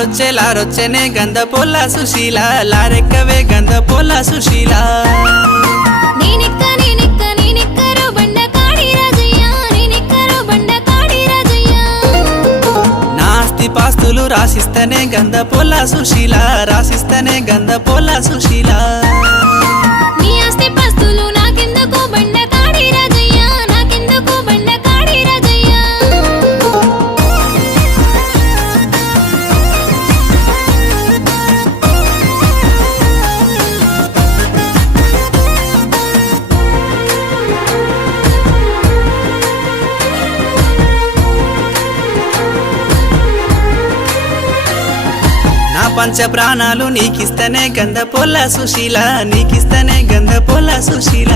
లారొచ్చేనే గంధ పొల్ల సుశీల లారెక్కవే గంధ పొల్ల సుశీల నేనెక్కరో బండ కాడి రాజయ్య నేనెక్కరో బండ కాడి రాజయ్య నా ఆస్తి పాస్తులు రాసిస్తనే గంధ పొల్ల సుశీల రాసిస్తనే గంధ పొల్ల సుశీల నీ ఆస్తి పాస్తులు నాకెందుకు బండ కాడి రాజయ్య నాకెందుకు బండ కాడి రాజయ్య నా పంచ ప్రాణాలు నీకిస్తనే గంధ పొల్ల సుశీల నీకిస్తనే గంధ పొల్ల సుశీల